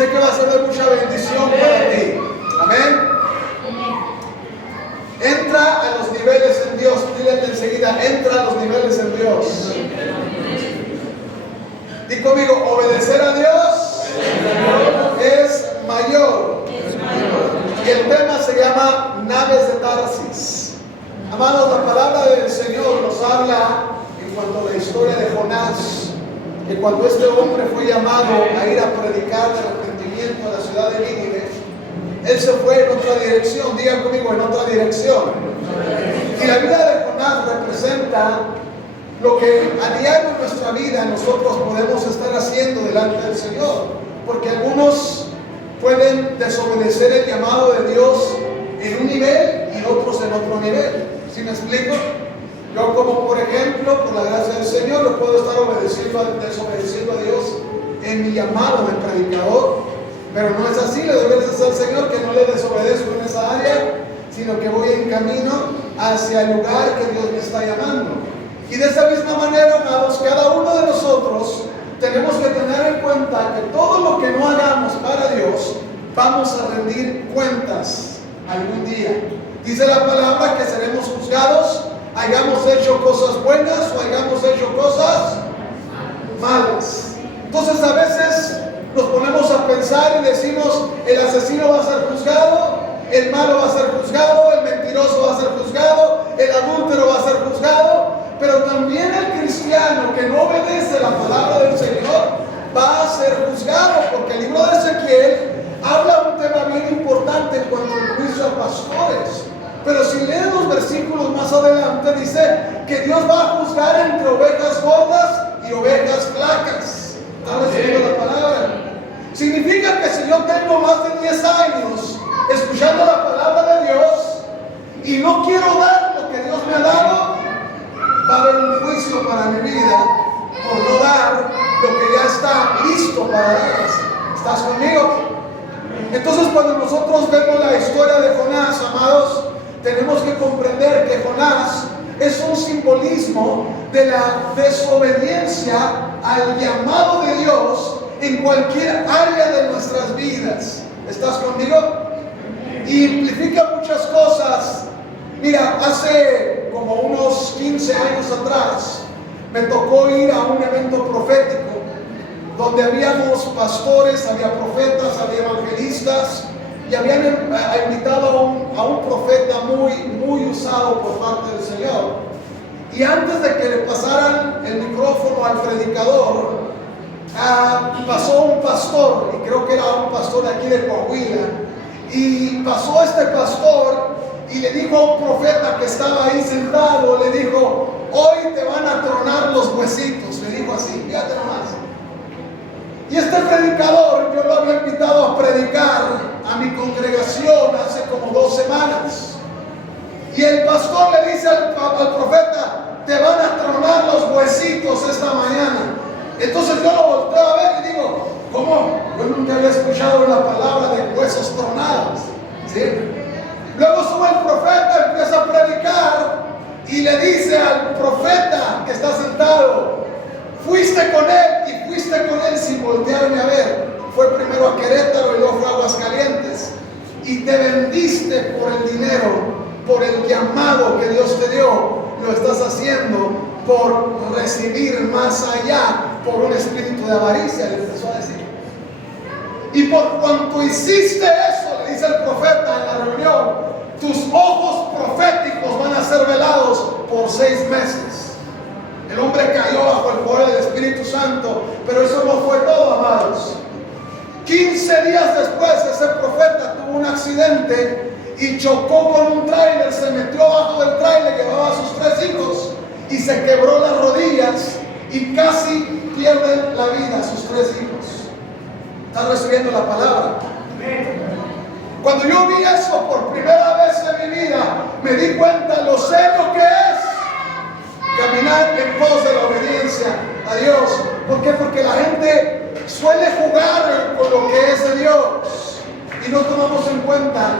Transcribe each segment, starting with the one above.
sé que va a ser de mucha bendición para ti. Amén. Entra a los niveles en Dios. Dile enseguida, entra a los niveles en Dios. Di conmigo, obedecer a Dios es mayor. Y el tema se llama naves de Tarsis. Amados, la palabra del Señor nos habla en cuanto a la historia de Jonás, que cuando este hombre fue llamado a ir a predicar el arrepentimiento a la ciudad de Nínive, él se fue en otra dirección. Digan conmigo, en otra dirección. Y la vida de Jonás representa lo que a diario en nuestra vida nosotros podemos estar haciendo delante del Señor, porque algunos pueden desobedecer el llamado de Dios en un nivel y otros en otro nivel. ¿Sí me explico? Yo, como por ejemplo, por la gracia del Señor, yo puedo estar desobedeciendo a Dios en mi llamado de predicador, pero no es así. Le doy gracias al Señor que no le desobedezco en esa área, sino que voy en camino hacia el lugar que Dios me está llamando. Y de esa misma manera, amados, cada uno de nosotros tenemos que tener en cuenta que todo lo que no hagamos para Dios, vamos a rendir cuentas algún día. Dice la palabra que seremos juzgados, hayamos hecho cosas buenas o hayamos hecho cosas malas. Entonces a veces nos ponemos a pensar y decimos, el asesino va a ser juzgado, el malo va a ser juzgado, el mentiroso va a ser juzgado, el adúltero va a ser juzgado, pero también el cristiano que no obedece la palabra del Señor va a ser juzgado, porque el libro de Ezequiel habla un tema bien importante en cuanto al juicio a pastores. Pero si leen los versículos más adelante, dice que Dios va a juzgar entre ovejas gordas y ovejas flacas. ¿Está recibiendo la palabra? Significa que si yo tengo más de 10 años escuchando la palabra de Dios y no quiero dar lo que Dios me ha dado, va a haber un juicio para mi vida por no dar lo que ya está listo para dar. ¿Estás conmigo? Entonces, cuando nosotros vemos la historia de Jonás, amados, tenemos que comprender que Jonás es un simbolismo de la desobediencia al llamado de Dios en cualquier área de nuestras vidas. ¿Estás conmigo? Y implica muchas cosas. Mira, hace como unos 15 años atrás me tocó ir a un evento profético donde habíamos pastores, había profetas, había evangelistas, y habían invitado a un profeta muy usado por parte del Señor. Y antes de que le pasaran el micrófono al predicador, pasó un pastor, y creo que era un pastor de aquí de Coahuila, y pasó este pastor y le dijo a un profeta que estaba ahí sentado, le dijo, hoy te van a tronar los huesitos, le dijo así, fíjate nomás. Y este predicador, yo lo había invitado a predicar a mi congregación hace como 2 semanas. Y el pastor le dice al profeta, te van a tronar los huesitos esta mañana. Entonces yo lo volteo a ver y digo, ¿cómo? Yo nunca había escuchado la palabra de huesos tronados. ¿Sí? Luego sube el profeta, empieza a predicar y le dice al profeta que está sentado, fuiste con él y fuiste con él sin voltearme a ver. Fue primero a Querétaro y luego fue a Aguascalientes. Y te vendiste por el dinero, por el llamado que Dios te dio. Lo estás haciendo por recibir más allá, por un espíritu de avaricia, le empezó a decir. Y por cuanto hiciste eso, le dice el profeta en la reunión, tus ojos proféticos van a ser velados por 6 meses. El hombre cayó bajo el poder del Espíritu Santo, pero eso no fue todo, amados. 15 días después, ese profeta tuvo un accidente y chocó con un tráiler, se metió bajo del tráiler, llevaba a sus 3 hijos y se quebró las rodillas y casi pierden la vida sus 3 hijos. ¿Están recibiendo la palabra? Cuando yo vi eso por primera vez en mi vida, me di cuenta lo serio que es caminar en pos de la obediencia a Dios. ¿Por qué? Porque la gente suele jugar con lo que es de Dios y no tomamos en cuenta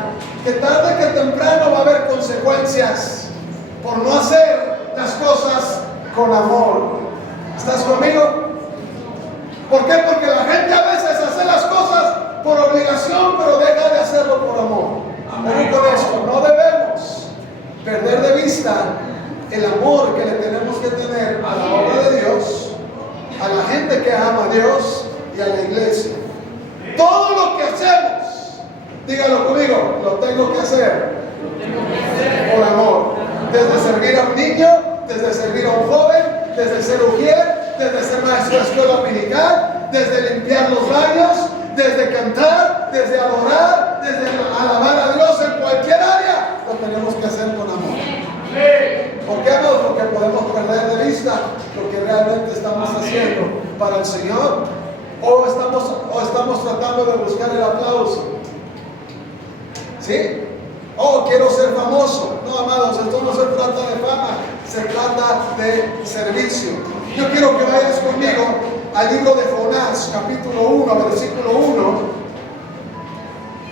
que tarde que temprano va a haber consecuencias por no hacer las cosas con amor. ¿Estás conmigo? ¿Por qué? Porque la gente a veces hace las cosas obligación, pero deja de hacerlo por amor. Amén. Con esto, no debemos perder de vista el amor que le tenemos que tener a la obra de Dios, a la gente que ama a Dios y a la iglesia. Todo lo que hacemos, dígalo conmigo, lo tengo que hacer por amor. Desde servir a un niño, desde servir a un joven, desde ser ujier, desde ser maestro de escuela dominical, desde limpiar los baños, desde cantar, desde adorar, desde alabar a Dios en cualquier área, lo tenemos que hacer con amor. ¿Por qué no? Porque podemos perder de vista lo que realmente estamos haciendo para el Señor, o estamos tratando de buscar el aplauso. ¿Sí? Oh, quiero ser famoso. No, amados, esto no se trata de fama, se trata de servicio. Yo quiero que vayas conmigo al libro de Jonás, capítulo 1, versículo 1.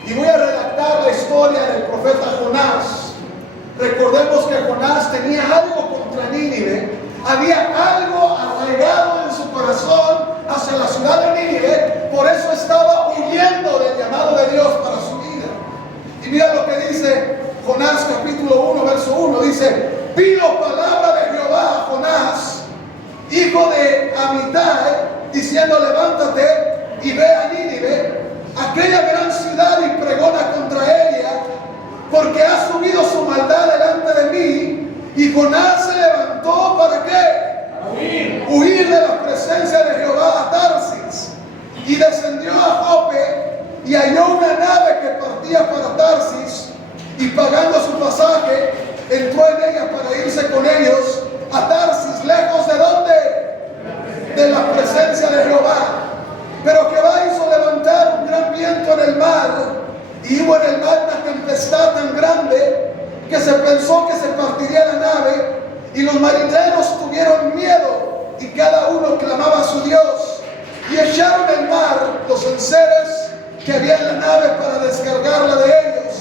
Y voy a redactar la historia del profeta Jonás. Recordemos que Jonás tenía algo contra Nínive. Había algo arraigado en su corazón hacia la ciudad de Nínive. Por eso estaba huyendo del llamado de Dios para su vida. Y mira lo que dice Jonás capítulo 1, verso 1. Dice: pido palabra de Jehová a Jonás, hijo de Amitai, diciendo: levántate y ve a Nínive, aquella gran ciudad, y pregona contra ella, porque ha subido su maldad delante de mí. Y Jonás se levantó, ¿para qué? Huir de la presencia de Jehová a Tarsis. Y descendió a Jope, y halló una nave que partía para Tarsis, y pagando su pasaje, entró en ella para irse con ellos a Tarsis. ¿Lejos de dónde? De la presencia de Jehová. Pero Jehová hizo levantar un gran viento en el mar, y hubo en el mar una tempestad tan grande que se pensó que se partiría la nave, y los marineros tuvieron miedo, y cada uno clamaba a su Dios, y echaron al mar los enseres que había en la nave para descargarla de ellos.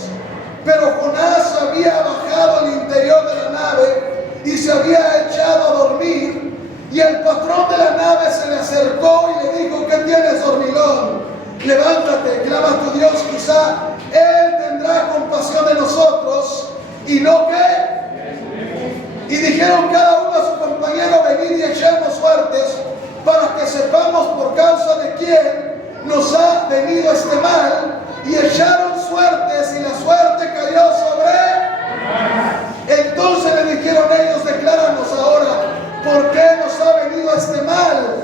Pero Jonás había bajado al interior de la nave y se había echado a dormir, y el patrón de la nave se le acercó y le dijo: ¿qué tienes, dormilón? Levántate, clama a tu Dios, quizá Él tendrá compasión de nosotros. ¿Y no qué? Y dijeron cada uno a su compañero: venid y echemos suertes, para que sepamos por causa de quién nos ha venido este mal. Y echaron suertes, y la suerte cayó sobre. Entonces le dijeron ellos: decláranos ahora, ¿por qué nos ha venido este mal?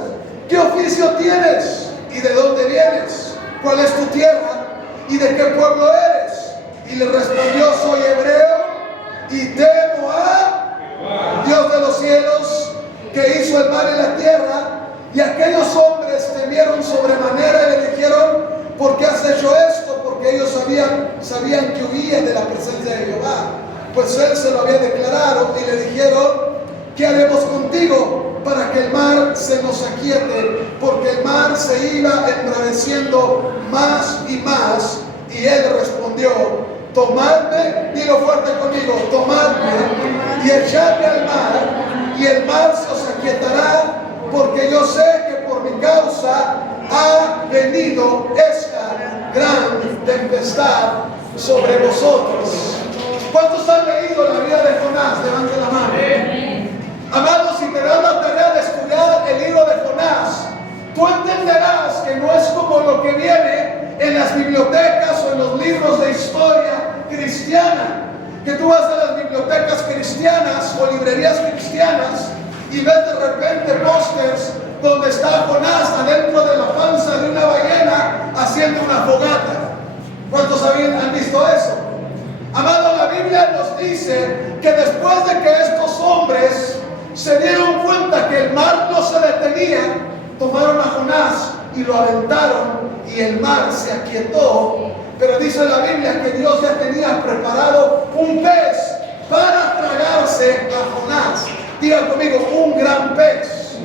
¿Qué oficio tienes? ¿Y de dónde vienes? ¿Cuál es tu tierra? ¿Y de qué pueblo eres? Y le respondió: soy hebreo, y temo a Dios de los cielos, que hizo el mar y la tierra. Y aquellos hombres temieron sobremanera y le dijeron: ¿por qué has hecho esto? Porque ellos sabían que huían de la presencia de Jehová, pues él se lo había declarado. Y le dijeron: ¿qué haremos contigo para que el mar se nos aquiete? Porque el mar se iba embraveciendo más y más. Y él respondió: tomadme, dilo fuerte conmigo, tomadme y echadme al mar, y el mar se os aquietará, porque yo sé que por mi causa ha venido esta gran tempestad sobre vosotros. ¿Cuántos han leído la vida de Jonás? Levante la mano. Amados, si te das la tarea de estudiar el libro de Jonás, tú entenderás que no es como lo que viene en las bibliotecas o en los libros de historia cristiana, que tú vas a las bibliotecas cristianas o librerías cristianas y ves de repente pósters donde está Jonás adentro de la panza de una ballena haciendo una fogata. ¿Cuántos han visto eso? Amado, la Biblia nos dice que después de que estos hombres se dieron cuenta que el mar no se detenía, tomaron a Jonás y lo aventaron, y el mar se aquietó. Pero dice la Biblia que Dios ya tenía preparado un pez para tragarse a Jonás. Diga conmigo: un gran pez.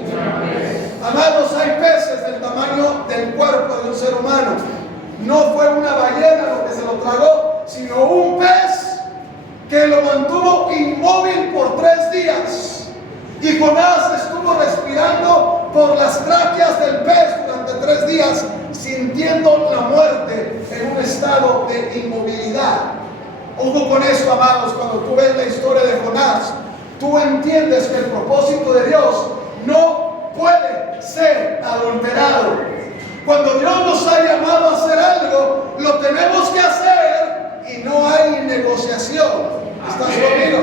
Amados, hay peces del tamaño del cuerpo de un ser humano. No fue una ballena lo que se lo tragó, sino un pez que lo mantuvo inmóvil por 3 días. Y Jonás estuvo respirando por las tráqueas del pez durante 3 días sintiendo la muerte en un estado de inmovilidad. Ojo con eso, amados, cuando tú ves la historia de Jonás, tú entiendes que el propósito de Dios no puede ser adulterado. Cuando Dios nos ha llamado a hacer algo, lo tenemos que hacer y no hay negociación. ¿Estás conmigo?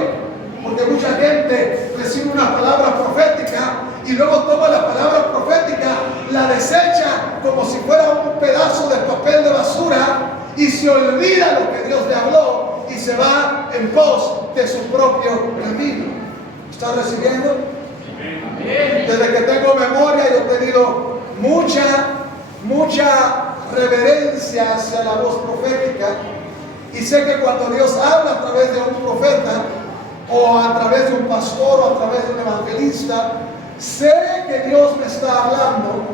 Porque mucha gente recibe una palabra profética y luego toma la palabra profética, la desecha como si fuera un pedazo de papel de basura y se olvida lo que Dios le habló y se va en pos de su propio camino. ¿Estás recibiendo? Desde que tengo memoria yo he tenido mucha reverencia hacia la voz profética y sé que cuando Dios habla a través de un profeta o a través de un pastor o a través de un evangelista, sé que Dios me está hablando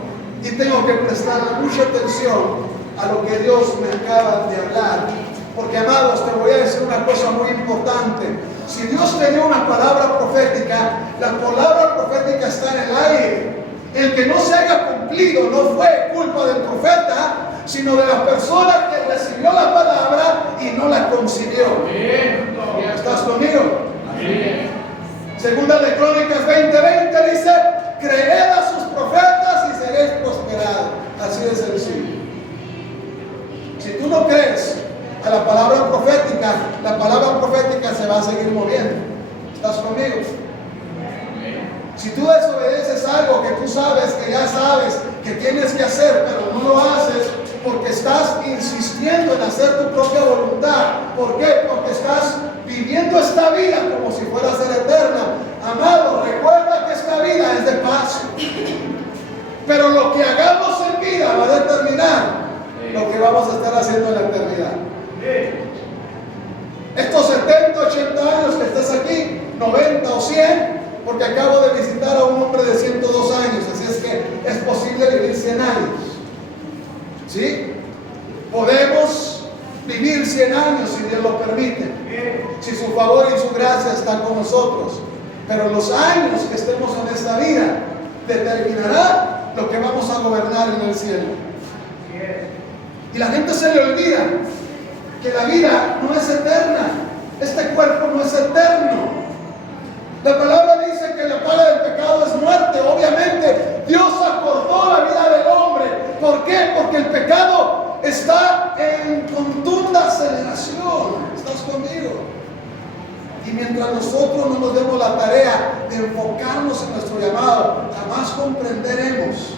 y tengo que prestarle mucha atención a lo que Dios me acaba de hablar. Porque, amados, te voy a decir una cosa muy importante. Si Dios te dio una palabra profética, la palabra profética está en el aire. El que no se haya cumplido no fue culpa del profeta, sino de la persona que recibió la palabra y no la concibió. ¿Estás conmigo? Segunda de Crónicas 20:20 dice: creed a sus profetas y seréis prosperados. Así de sencillo. Si tú no crees a la palabra profética se va a seguir moviendo. ¿Estás conmigo? Si tú desobedeces algo que tú sabes, que ya sabes que tienes que hacer, pero no lo haces porque estás insistiendo en hacer tu propia voluntad. ¿Por qué? Porque estás viviendo esta vida como si fuera a ser eterna. Amado, recuerda que esta vida es de paso. Pero lo que hagamos en vida va a determinar lo que vamos a estar haciendo en la eternidad. Estos 70, 80 años que estás aquí, 90 o 100, porque acabo de visitar a un hombre de 102 años, así es que es posible vivir 100 años. ¿Sí? Podemos vivir 100 años si Dios lo permite, si su favor y su gracia están con nosotros. Pero los años que estemos en esta vida determinará lo que vamos a gobernar en el cielo. Y la gente se le olvida que la vida no es eterna. Este cuerpo no es eterno. La palabra dice que la paga del pecado es muerte. Obviamente Dios acortó la vida del hombre. ¿Por qué? Porque el pecado está en contunda aceleración. ¿Estás conmigo? Y mientras nosotros no nos demos la tarea de enfocarnos en nuestro llamado, jamás comprenderemos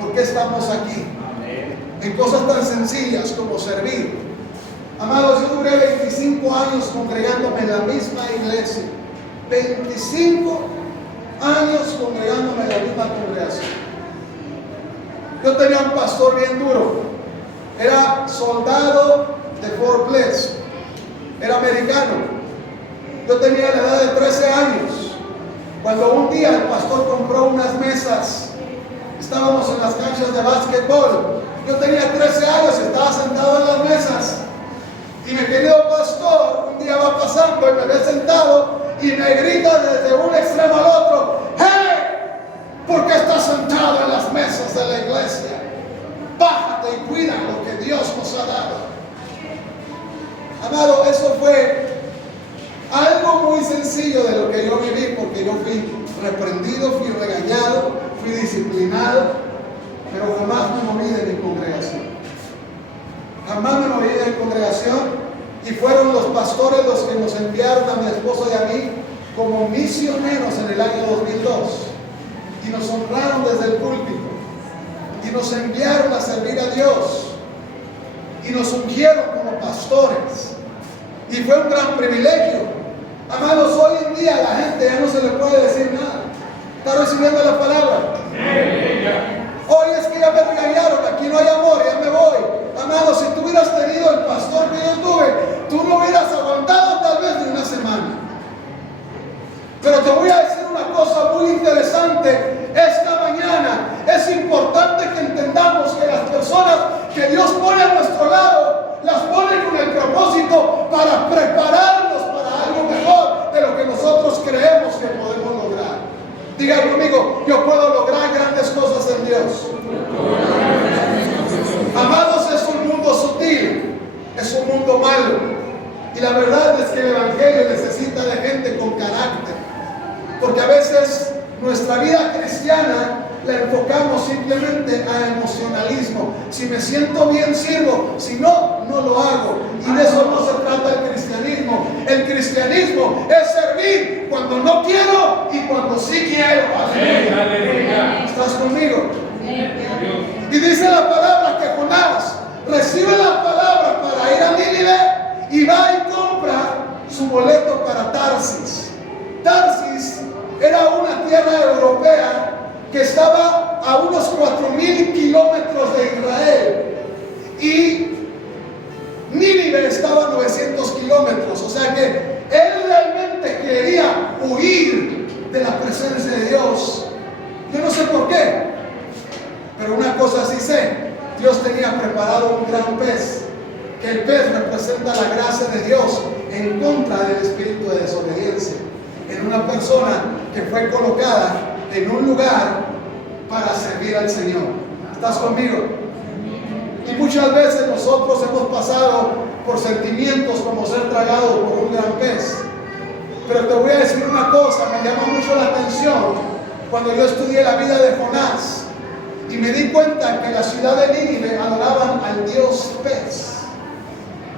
por qué estamos aquí. En cosas tan sencillas como servir. Amados, yo duré 25 años congregándome en la misma iglesia. 25 años congregándome en la misma congregación. Yo tenía un pastor bien duro. Era soldado de Fort Bliss. Era americano. Yo tenía la edad de 13 años. Cuando un día el pastor compró unas mesas, estábamos en las canchas de básquetbol. Yo tenía 13 años y estaba sentado en las mesas. Y mi querido pastor un día va pasando y me ve sentado y me grita desde un extremo al otro: ¡Hey! ¿Por qué estás sentado en las mesas de la iglesia? Bájate y cuida lo que Dios nos ha dado. Amado, eso fue algo muy sencillo de lo que yo viví, porque yo fui reprendido, fui regañado, fui disciplinado, pero jamás me moví de mi congregación. Jamás me moví de mi congregación. Y fueron los pastores los que nos enviaron a mi esposo y a mí como misioneros en el año 2002. Y nos honraron desde el púlpito. Y nos enviaron a servir a Dios. Y nos ungieron como pastores. Y fue un gran privilegio. Amados, hoy en día a la gente ya no se le puede decir nada. ¿Está recibiendo la palabra? Hoy es que ya me regañaron, aquí no hay amor, ya me voy. Amado, si tú hubieras tenido el pastor que yo tuve, tú no hubieras aguantado tal vez ni una semana. Pero te voy a decir una cosa muy interesante. Esta mañana es importante que entendamos que las personas que Dios pone a nuestro lado, las pone con el propósito para prepararnos para algo mejor de lo que nosotros creemos que podemos lograr. Diga conmigo: yo puedo lograr grandes cosas en Dios. la verdad es que el Evangelio necesita de gente con carácter. Porque a veces nuestra vida cristiana la enfocamos simplemente a emocionalismo. Si me siento bien, sirvo. Si no, no lo hago. Y de eso no se trata el cristianismo. El cristianismo es servir cuando no quiero y cuando sí quiero. Aleluya. ¿Estás conmigo? Y dice la palabra que Jonás recibe la palabra para ir a Nínive y va y compra su boleto para Tarsis. Tarsis era una tierra europea que estaba a unos 4,000 kilómetros de Israel y Nínive estaba a 900 kilómetros. O sea que él realmente quería huir de la presencia de Dios. Yo no sé por qué, pero una cosa sí sé: Dios tenía preparado un gran pez, que el pez representa la gracia de Dios en contra del espíritu de desobediencia, en una persona que fue colocada en un lugar para servir al Señor. ¿Estás conmigo? Y muchas veces nosotros hemos pasado por sentimientos como ser tragado por un gran pez. Pero te voy a decir una cosa, me llama mucho la atención cuando yo estudié la vida de Jonás y me di cuenta que en la ciudad de Nínive adoraban al Dios pez.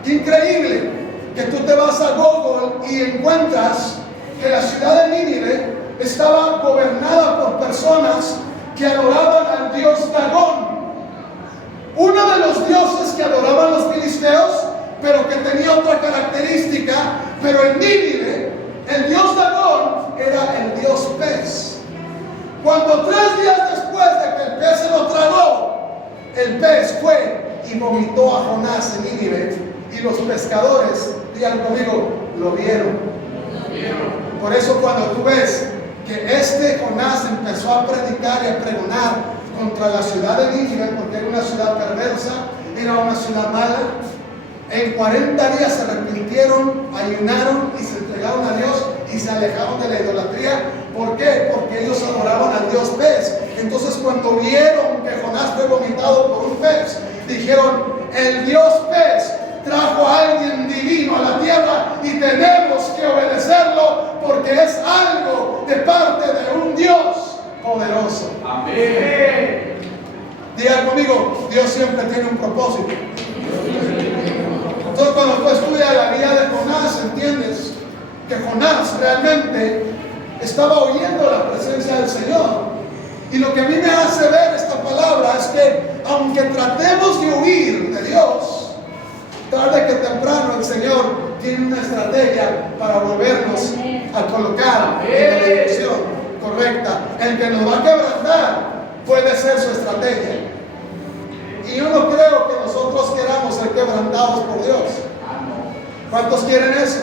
¡Qué increíble! Que tú te vas a Google y encuentras que la ciudad de Nínive estaba gobernada por personas que adoraban al dios Dagón, uno de los dioses que adoraban los filisteos, pero que tenía otra característica. Pero en Nínive, el dios Dagón era el dios pez. Cuando 3 días después de que el pez se lo tragó, el pez fue y vomitó a Jonás en Nínive, y los pescadores, digan conmigo, lo vieron. Por eso cuando tú ves que Jonás empezó a predicar y a pregonar contra la ciudad de Nínive, porque era una ciudad perversa, era una ciudad mala, en 40 días se arrepintieron, ayunaron y se entregaron a Dios y se alejaron de la idolatría. ¿Por qué? Porque ellos adoraban al dios pez. Entonces cuando vieron que Jonás fue vomitado por un pez, dijeron: el dios pez trajo a alguien divino a la tierra y tenemos que obedecerlo porque es algo de parte de un Dios poderoso. Amén. Diga conmigo, Dios siempre tiene un propósito. Entonces cuando tú estudias la vida de Jonás, entiendes que Jonás realmente estaba oyendo la presencia del Señor. Y lo que a mí me hace ver esta palabra es que aunque tratemos de huir de Dios, tarde que temprano el Señor tiene una estrategia para volvernos a colocar en la dirección correcta. El que nos va a quebrantar puede ser su estrategia. Y yo no creo que nosotros queramos ser quebrantados por Dios. ¿Cuántos quieren eso?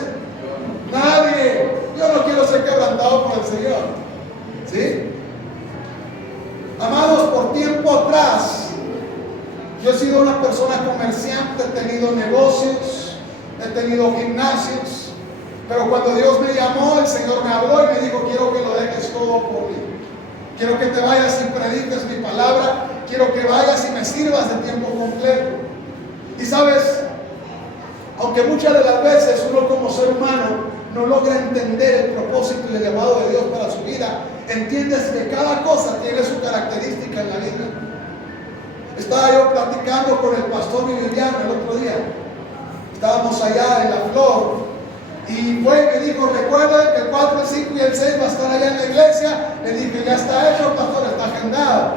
Nadie. Yo no quiero ser quebrantado por el Señor. ¿Sí? Amados, por tiempo atrás yo he sido una persona comerciante, he tenido negocios, he tenido gimnasios, pero cuando Dios me llamó, el Señor me habló y me dijo: quiero que lo dejes todo por mí. Quiero que te vayas y prediques mi palabra. Quiero que vayas y me sirvas de tiempo completo. Y sabes, aunque muchas de las veces uno como ser humano no logra entender el propósito y el llamado de Dios para su vida, entiendes que cada cosa tiene su característica en la vida. Estaba yo platicando con el pastor Viviano el otro día. Estábamos allá en La Flor y fue y me dijo: recuerden que el 4, el 5 y el 6 va a estar allá en la iglesia. Le dije: ya está hecho, pastor, está agendado.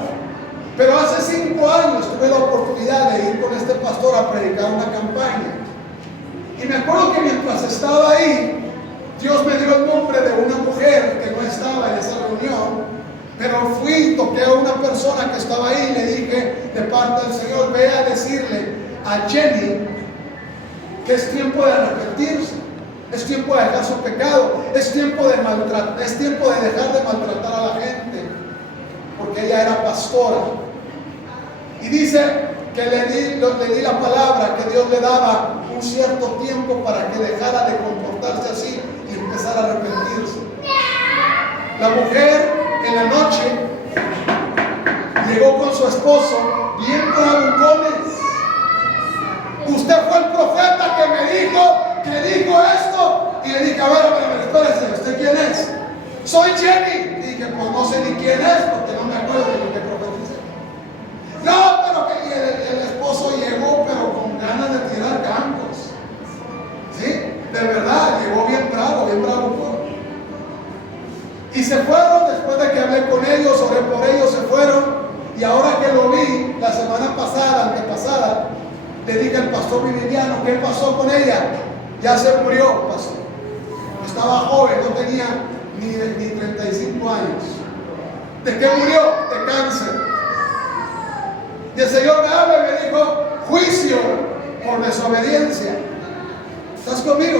Pero hace 5 años tuve la oportunidad de ir con este pastor a predicar una campaña. Y me acuerdo que mientras estaba ahí, Dios me dio el nombre de una mujer que no estaba en esa reunión, pero fui y toqué a una persona que estaba ahí y le dije de parte del Señor: ve a decirle a Jenny que es tiempo de arrepentirse, es tiempo de dejar su pecado, es tiempo de dejar de maltratar a la gente, porque ella era pastora. Y dice que le di la palabra que Dios le daba un cierto tiempo para que dejara de comportarse así y empezara a arrepentirse. La mujer en la noche llegó con su esposo bien bravucones. Usted fue el profeta que me dijo antepasada, le dije al pastor Viviano, ¿qué pasó con ella? Ya se murió, pastor. Estaba joven, no tenía ni 35 años. ¿De qué murió? De cáncer. Y el Señor me habla y me dijo, juicio por desobediencia. ¿Estás conmigo?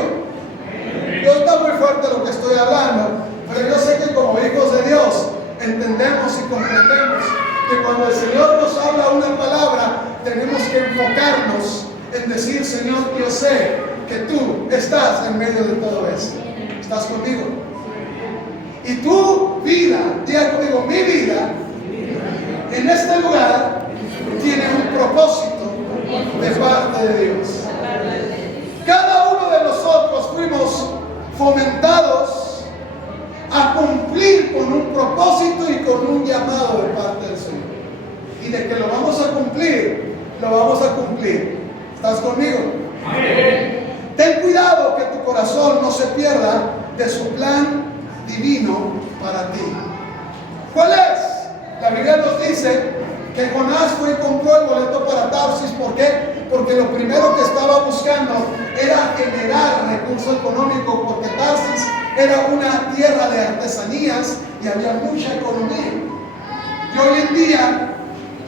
Yo está muy fuerte lo que estoy hablando, pero yo sé que como hijos de Dios entendemos y comprendemos que cuando el Señor nos habla una palabra, tenemos que enfocarnos en decir, Señor, yo sé que tú estás en medio de todo esto. ¿Estás conmigo? Y tu vida, diga conmigo, mi vida, en este lugar, tiene un propósito de parte de Dios. Cada uno de nosotros fuimos fomentados a cumplir con un propósito y con un llamado de parte del Señor. Y de que lo vamos a cumplir, lo vamos a cumplir. ¿Estás conmigo? Amén. Ten cuidado que tu corazón no se pierda de su plan divino para ti. ¿Cuál es? La Biblia nos dice que Jonás fue y compró el boleto para Tarsis. ¿Por qué? Porque lo primero que estaba buscando era generar recurso económico, porque Tarsis era una tierra de artesanías y había mucha economía. Y hoy en día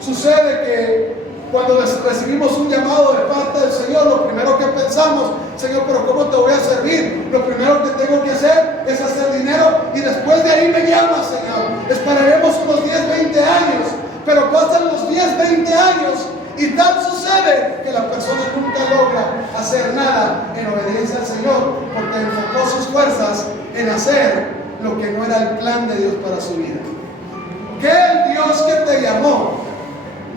sucede que cuando recibimos un llamado de parte del Señor, lo primero que pensamos, Señor, pero ¿cómo te voy a servir? Lo primero que tengo que hacer es hacer dinero y después de ahí me llamas, Señor. Esperaremos unos 10, 20 años, pero pasan los 10, 20 años y tal sucede que la persona nunca logra hacer nada en obediencia al Señor, porque enfocó sus fuerzas en hacer lo que no era el plan de Dios para su vida. Que el Dios que te llamó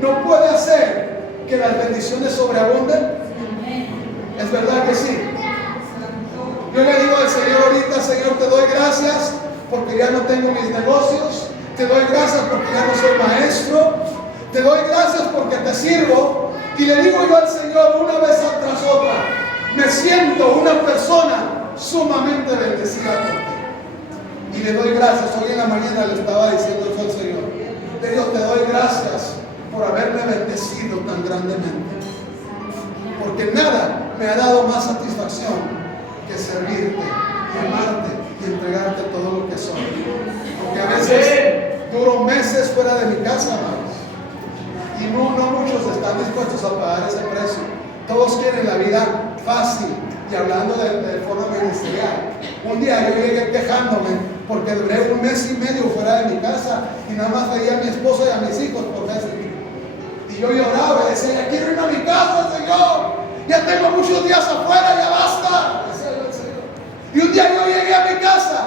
no puede hacer que las bendiciones sobreabunden. Es verdad que sí. Yo le digo al Señor ahorita, Señor, te doy gracias porque ya no tengo mis negocios. Te doy gracias porque ya no soy maestro. Te doy gracias porque te sirvo. Y le digo yo al Señor una vez tras otra, me siento una persona sumamente bendecida por ti. Y le doy gracias. Hoy en la mañana le estaba diciendo yo al Señor, le digo, te doy gracias por haberme bendecido tan grandemente. Porque nada me ha dado más satisfacción que servirte, y amarte y entregarte todo lo que soy. Porque a veces duro meses fuera de mi casa, hermanos. Y no muchos están dispuestos a pagar ese precio. Todos quieren la vida fácil. Y hablando de forma ministerial, un día yo llegué quejándome porque duré un mes y medio fuera de mi casa y nada más veía a mi esposa y a mis hijos por Facebook. Y yo lloraba y decía, ya quiero ir a mi casa, Señor. Ya tengo muchos días afuera, ya basta. Y un día yo llegué a mi casa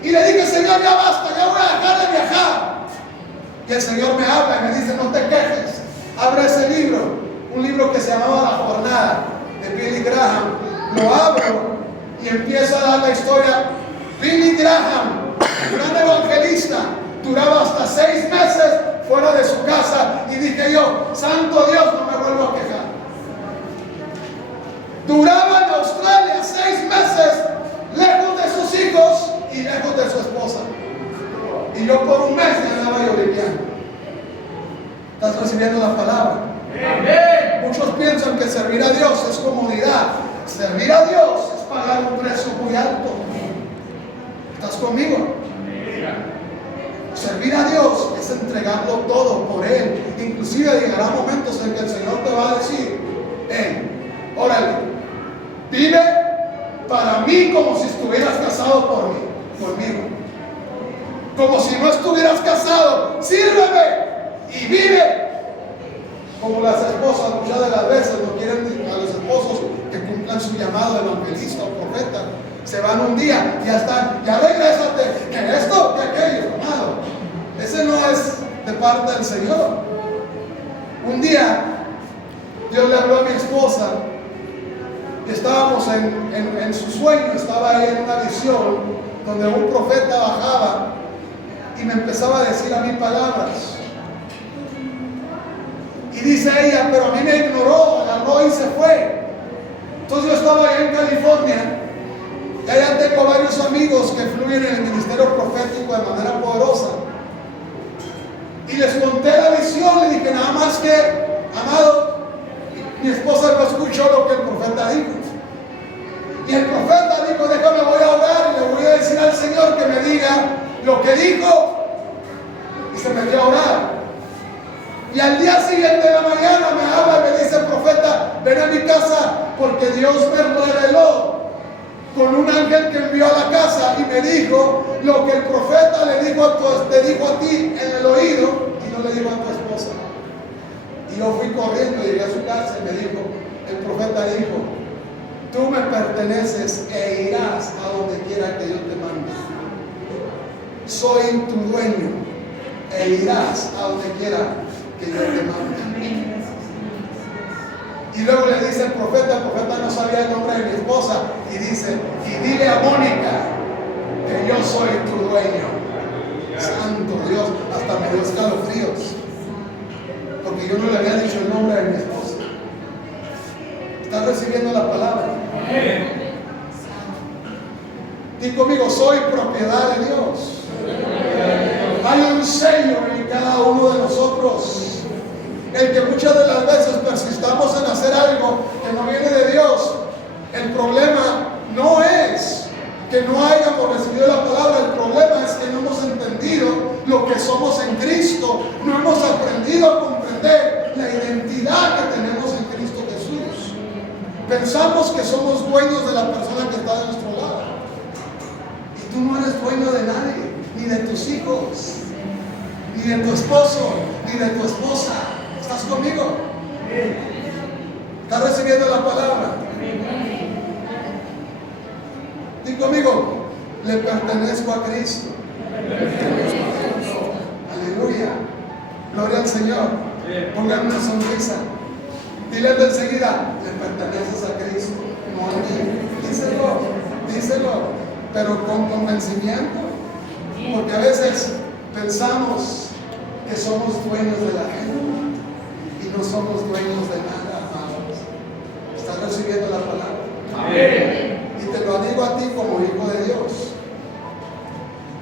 y le dije, Señor, ya basta, ya voy a dejar de viajar. Y el Señor me habla y me dice, no te quejes. Abre ese libro, un libro que se llamaba La Jornada, de Billy Graham. Lo abro y empiezo a dar la historia. Billy Graham, gran evangelista, duraba hasta 6 meses fuera de su casa. Y dije yo, santo Dios, no me vuelvo a quejar. Duraba en Australia 6 meses, lejos de sus hijos y lejos de su esposa. Y yo por un mes ya andaba yo limpiando. ¿Estás recibiendo la palabra? Amén. Muchos piensan que servir a Dios es comodidad. Servir a Dios es pagar un precio muy alto. ¿Estás conmigo? Servir a Dios es entregarlo todo por Él. Inclusive llegará momentos en que el Señor te va a decir, órale, vive para mí como si estuvieras casado conmigo. Como si no estuvieras casado, sírveme y vive. Como las esposas muchas de las veces no quieren a los esposos que cumplan su llamado de evangelista o profeta. Se van un día y ya están, ya regrésate, que esto, que aquello, amado. Ese no es de parte del Señor. Un día Dios le habló a mi esposa y estábamos en su sueño, estaba ahí en una visión donde un profeta bajaba y me empezaba a decir a mí palabras. Y dice ella, pero a mí me ignoró, agarró y se fue. Entonces yo estaba allá en California y allá tengo varios amigos que fluyen en el ministerio profético de manera poderosa. Y les conté la visión, le dije nada más que Amado, mi esposa no escuchó lo que el profeta dijo. Y el profeta dijo, déjame, voy a orar y le voy a decir al Señor que me diga lo que dijo. Y se metió a orar. Y al día siguiente de la mañana me habla y me dice, profeta, ven a mi casa porque Dios me reveló con un ángel que envió a la casa y me dijo lo que el profeta te dijo a ti en el oído y no le dijo a tu esposa. Y yo fui corriendo y llegué a su casa y me dijo, el profeta dijo, tú me perteneces e irás a donde quiera que yo te mande. Soy tu dueño e irás a donde quiera que yo te mande. Y luego le dice el profeta no sabía el nombre de mi esposa, y dice, y dile a Mónica que yo soy tu dueño. Santo Dios, hasta me dio escalofríos, porque yo no le había dicho el nombre de mi esposa. ¿Estás recibiendo la palabra? Di conmigo, soy propiedad de Dios. Hay un sello en cada uno de nosotros. El que muchas de las veces persistamos en hacer algo que no viene de Dios. El problema no es que no hayamos recibido la palabra, el problema es que no hemos entendido lo que somos en Cristo. No hemos aprendido a comprender la identidad que tenemos en Cristo Jesús. Pensamos que somos dueños de la persona que está de nuestro lado. Y tú no eres dueño de nadie, ni de tus hijos, ni de tu esposo, ni de tu esposa. ¿Estás conmigo? ¿Estás recibiendo la palabra? Di conmigo, le pertenezco a Cristo. Aleluya. Gloria al Señor. Pongan una sonrisa. Dile de enseguida, le perteneces a Cristo, no a mí. Díselo, pero con convencimiento. Porque a veces pensamos que somos dueños de la gente. No somos dueños de nada, amados. ¿Estás recibiendo la palabra? Amén. Y te lo digo a ti como hijo de Dios.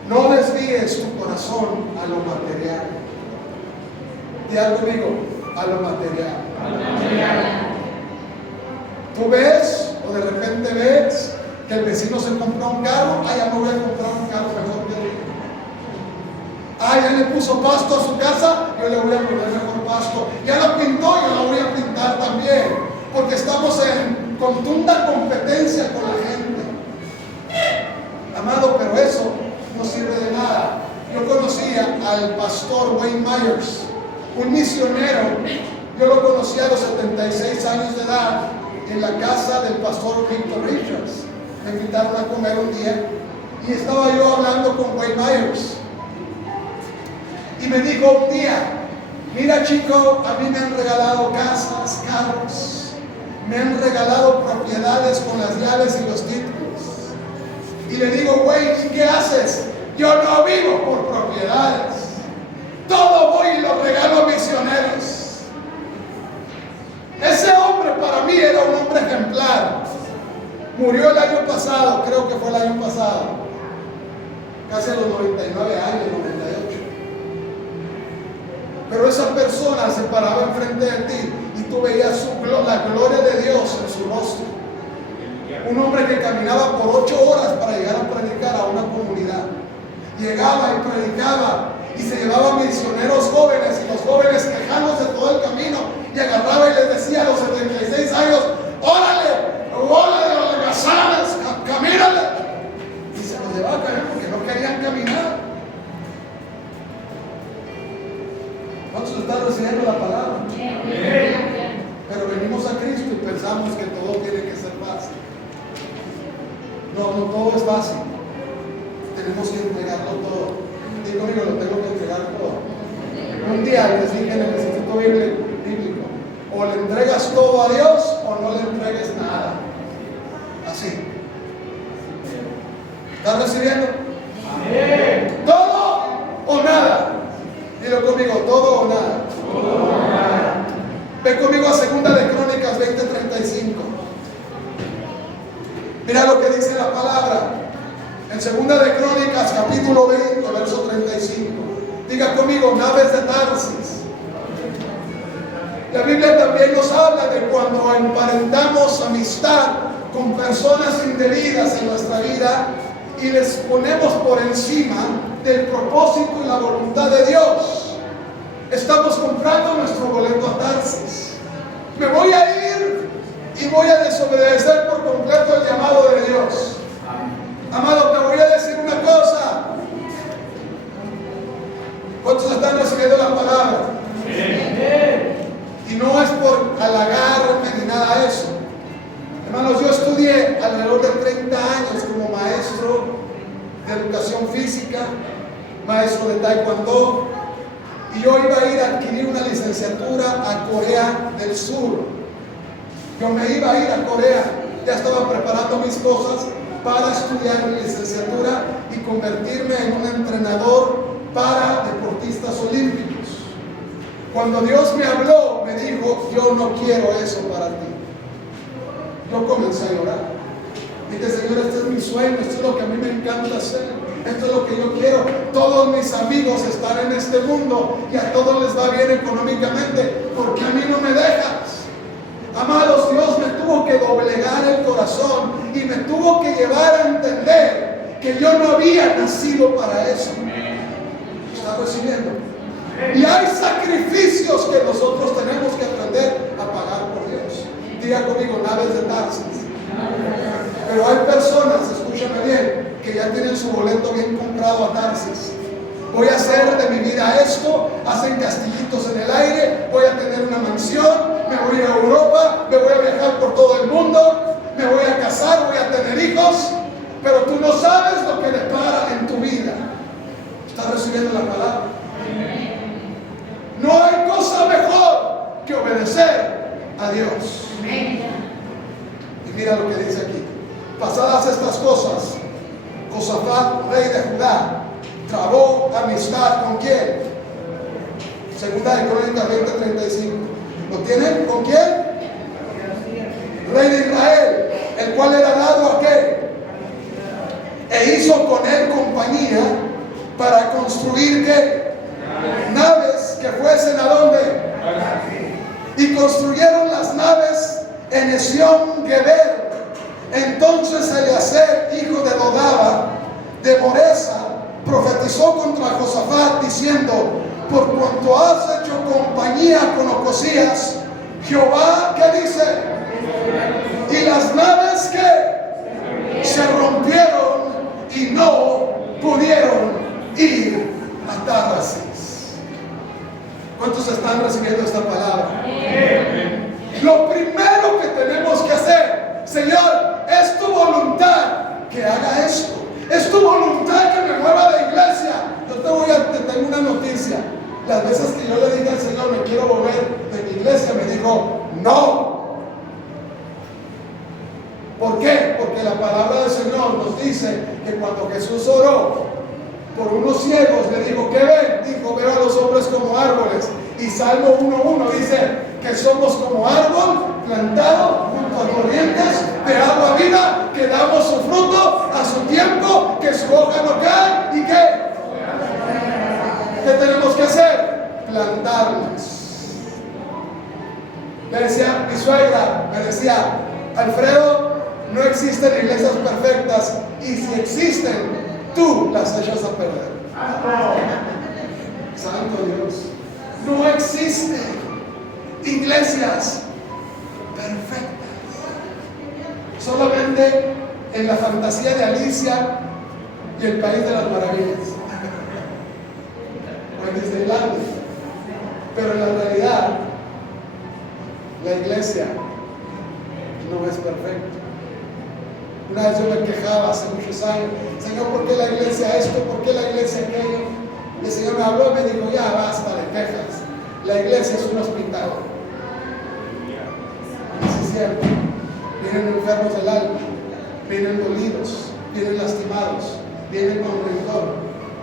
No desvíes tu corazón a lo material. Di algo conmigo, a lo material. Tú ves, o de repente ves, que el vecino se compró un carro. Ya me voy a comprar un carro mejor que él. Ya le puso pasto a su casa, yo le voy a poner mejor pasto. Ya la pintó, yo la voy a pintar también. Porque estamos en contunda competencia con la gente. Amado, pero eso no sirve de nada. Yo conocía al pastor Wayne Myers, un misionero. Yo lo conocí a los 76 años de edad en la casa del pastor Victor Richards. Me invitaron a comer un día y estaba yo hablando con Wayne Myers. Y me dijo un día, mira chico, a mí me han regalado casas, carros, me han regalado propiedades con las llaves y los títulos. Y le digo, güey, ¿qué haces? Yo no vivo por propiedades. Todo voy y lo regalo a misioneros. Ese hombre para mí era un hombre ejemplar. Murió el año pasado, creo que fue el año pasado. Casi a los 99 años, 98. Pero esa persona se paraba enfrente de ti y tú veías la gloria de Dios en su rostro. Un hombre que caminaba por 8 horas para llegar a predicar a una comunidad. Llegaba y predicaba y se llevaba misioneros jóvenes, y los jóvenes quejándose todo el camino, y agarraba y les decía a los 76 años, órale, holgazanes, camínale. Y se los llevaba a caminar porque no querían caminar. ¿Cuántos están recibiendo la palabra? Pero venimos a Cristo y pensamos que todo tiene que ser fácil. No todo es fácil. Tenemos que entregarlo todo. Digo, lo tengo que entregar todo. Un día les dije en el instituto bíblico, o le entregas todo a Dios o no le entregues nada. Así. ¿Estás recibiendo? Amén. ¿Todo o nada? Dilo conmigo, todo o nada. Todo o nada. Ven conmigo a 2 de Crónicas 20:35. Mira lo que dice la palabra. En 2 de Crónicas, capítulo 20, verso 35. Diga conmigo, naves de Tarsis. La Biblia también nos habla de cuando emparentamos amistad con personas indebidas en nuestra vida y les ponemos por encima del propósito y la voluntad de Dios. Estamos comprando nuestro boleto a Tarsis. Me voy a ir y voy a desobedecer por completo el llamado de Dios. Amado, te voy a decir una cosa. ¿Cuántos están recibiendo la palabra? Y no es por halagarme ni nada de eso. Hermanos, yo estudié alrededor de 30 años como maestro de educación física, maestro de taekwondo, y yo iba a ir a adquirir una licenciatura a Corea del Sur. Yo me iba a ir a Corea, ya estaba preparando mis cosas para estudiar mi licenciatura y convertirme en un entrenador para deportistas olímpicos. Cuando Dios me habló, me dijo, yo no quiero eso para ti. Yo comencé a llorar. Dije, Señor, este es mi sueño, esto es lo que a mí me encanta hacer, esto es lo que yo quiero. Todos mis amigos están en este mundo y a todos les va bien económicamente, ¿por qué a mí no me dejas? Amados, Dios me tuvo que doblegar el corazón y me tuvo que llevar a entender que yo no había nacido para eso. ¿Está recibiendo? Y hay sacrificios que nosotros tenemos que aprender a pagar por Dios. Diga conmigo, naves de Tarsis. Pero hay personas, escúchame bien, que ya tienen su boleto bien comprado a Tarsis. Voy a hacer de mi vida esto, hacen castillitos en el aire, voy a tener una mansión, me voy a Europa, me voy a viajar por todo el mundo, me voy a casar, voy a tener hijos, pero tú no sabes lo que depara en tu vida. ¿Estás recibiendo la palabra? No hay cosa mejor que obedecer a Dios. Y mira lo que dice aquí. Pasadas estas cosas, Josafat, rey de Judá, trabó amistad ¿con quién? Segunda de Crónicas 20:35. ¿Lo tienen? ¿Con quién? Rey de Israel, el cual era dado a qué? E hizo con él compañía para construir ¿qué? Naves que fuesen ¿a dónde? Y construyeron las naves en Esión-Geber. Entonces Eliezer, hijo de Dodaba, de Moresa, profetizó contra Josafat diciendo: por cuanto has hecho compañía con Ocosías, Jehová, ¿qué dice? Y las naves que se rompieron y no pudieron ir a Tarsis. ¿Cuántos están recibiendo esta palabra? Lo primero que tenemos que hacer, Señor, es tu voluntad que haga esto. Es tu voluntad que me mueva de iglesia. Yo te tengo una noticia. Las veces que yo le dije al Señor, me quiero volver de mi iglesia, me dijo, no. ¿Por qué? Porque la palabra del Señor nos dice que cuando Jesús oró por unos ciegos, le dijo, ¿qué ven? Dijo, veo a los hombres como árboles. Y Salmo 1:1 dice que somos como árbol plantado junto a corrientes de agua viva, que damos su fruto a su tiempo, que su hoja no cae. ¿Y qué? ¿Qué tenemos que hacer? Plantarnos. Me decía mi suegra, me decía, Alfredo, no existen iglesias perfectas, y si existen, tú las echas a perder. Santo Dios. No existen iglesias perfectas. Solamente en la fantasía de Alicia y el País de las Maravillas, o en Disneylandia. Pero en la realidad, la iglesia no es perfecta. Una vez yo me quejaba hace muchos años, Señor, ¿por qué la iglesia esto? ¿Por qué la iglesia aquello? Y el Señor me habló y me dijo, ya basta de quejas. La iglesia es un hospital. Y sí es cierto. Vienen enfermos del alma, vienen dolidos, vienen lastimados, vienen con rencor.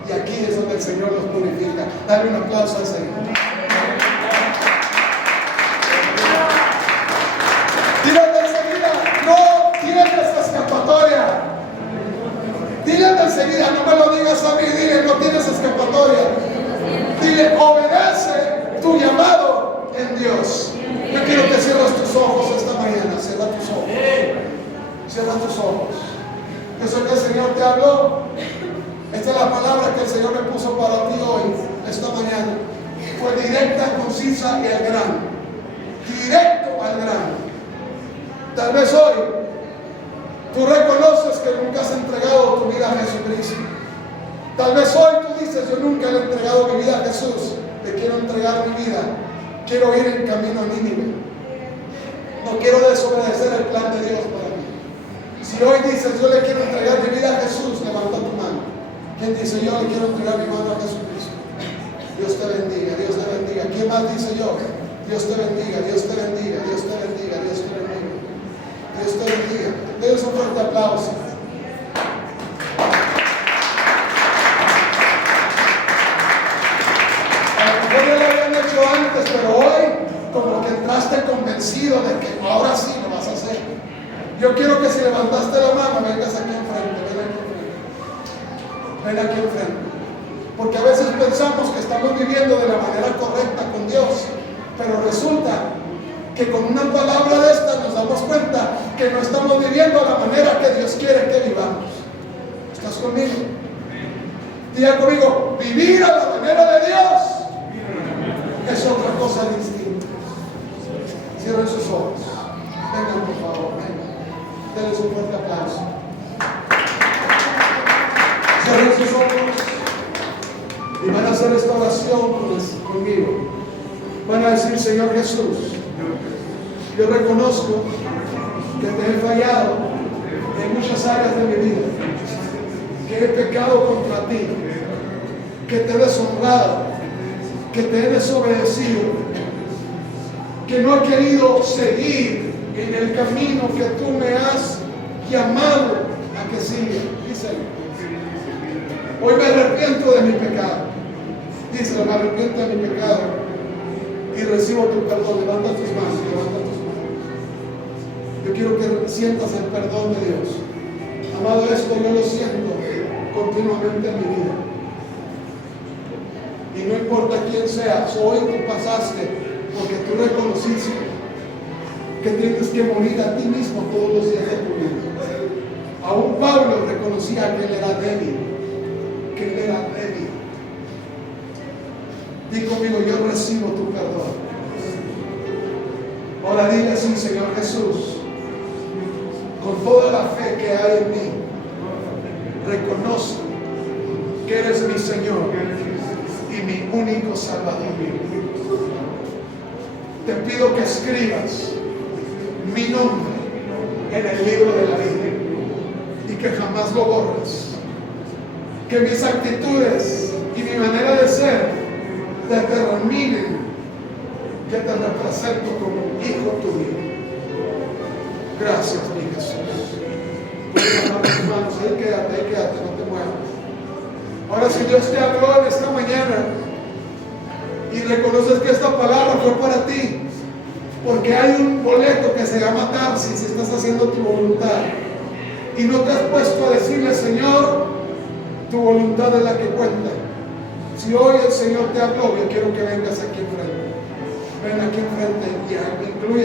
Y aquí es donde el Señor los purifica. Dale un aplauso al Señor. Dígale enseguida, no tienes escapatoria. Dile enseguida, no me lo digas a mí, dile, no tienes escapatoria. Dile, obedece tu llamado en Dios. habló. Esta es la palabra que el Señor me puso para ti hoy, esta mañana. Fue directa, concisa y al grano. Directo al grano. Tal vez hoy tú reconoces que nunca has entregado tu vida a Jesucristo. Tal vez hoy tú dices, yo nunca le he entregado mi vida a Jesús. Le quiero entregar mi vida. Quiero ir en camino a Nínive. No quiero desobedecer el plan de Dios para mí. Si hoy dices, yo le quiero entregar mi vida a Jesús, levanta tu mano. ¿Quién dice, yo le quiero entregar mi mano a Jesucristo? Dios te bendiga, Dios te bendiga. ¿Quién más dice yo? Dios te bendiga, Dios te bendiga, Dios te bendiga, Dios te bendiga. Dios te bendiga. Denles un fuerte aplauso. A lo mejor ya lo habían hecho antes, pero hoy como que entraste convencido de que ahora sí lo vas a hacer. Yo quiero que si levantaste la mano, vengas aquí enfrente, ven aquí enfrente. Porque a veces pensamos que estamos viviendo de la manera correcta con Dios, pero resulta que con una palabra de esta nos damos cuenta que no estamos viviendo de la manera que Dios quiere que vivamos. ¿Estás conmigo? Diga conmigo, vivir a la manera de Dios es otra cosa distinta. Cierren sus ojos. Vengan, por favor, vengan. Denles un fuerte aplauso. Cierren sus ojos y van a hacer esta oración conmigo. Van a decir, Señor Jesús, yo reconozco que te he fallado en muchas áreas de mi vida, que he pecado contra ti, que te he deshonrado, que te he desobedecido, que no he querido seguir en el camino que tú me has llamado a que siga. Díselo. Hoy me arrepiento de mi pecado. Díselo, me arrepiento de mi pecado y recibo tu perdón. Levanta tus manos, levanta tus manos. Yo quiero que sientas el perdón de Dios. Amado, esto yo lo siento continuamente en mi vida. Y no importa quién seas, hoy tú pasaste porque tú reconociste que tienes que morir a ti mismo todos los días de tu vida. Aún Pablo reconocía que él era débil, Di conmigo, yo recibo tu perdón. Ahora dile así, Señor Jesús, con toda la fe que hay en mí, reconozco que eres mi Señor y mi único Salvador. Te pido que escribas mi nombre en el libro de la vida y que jamás lo borres. Que mis actitudes y mi manera de ser determinen que te represento como un hijo tuyo. Gracias, mi Jesús. Hermanos, ahí quédate, no te muevas. Ahora, si Dios te habló en esta mañana y reconoces que esta palabra fue para ti, porque hay un boleto que se llama Tarsis si estás haciendo tu voluntad y no te has puesto a decirle, Señor, tu voluntad es la que cuenta. Si hoy el Señor te habló, yo quiero que vengas aquí enfrente. Ven aquí enfrente y incluye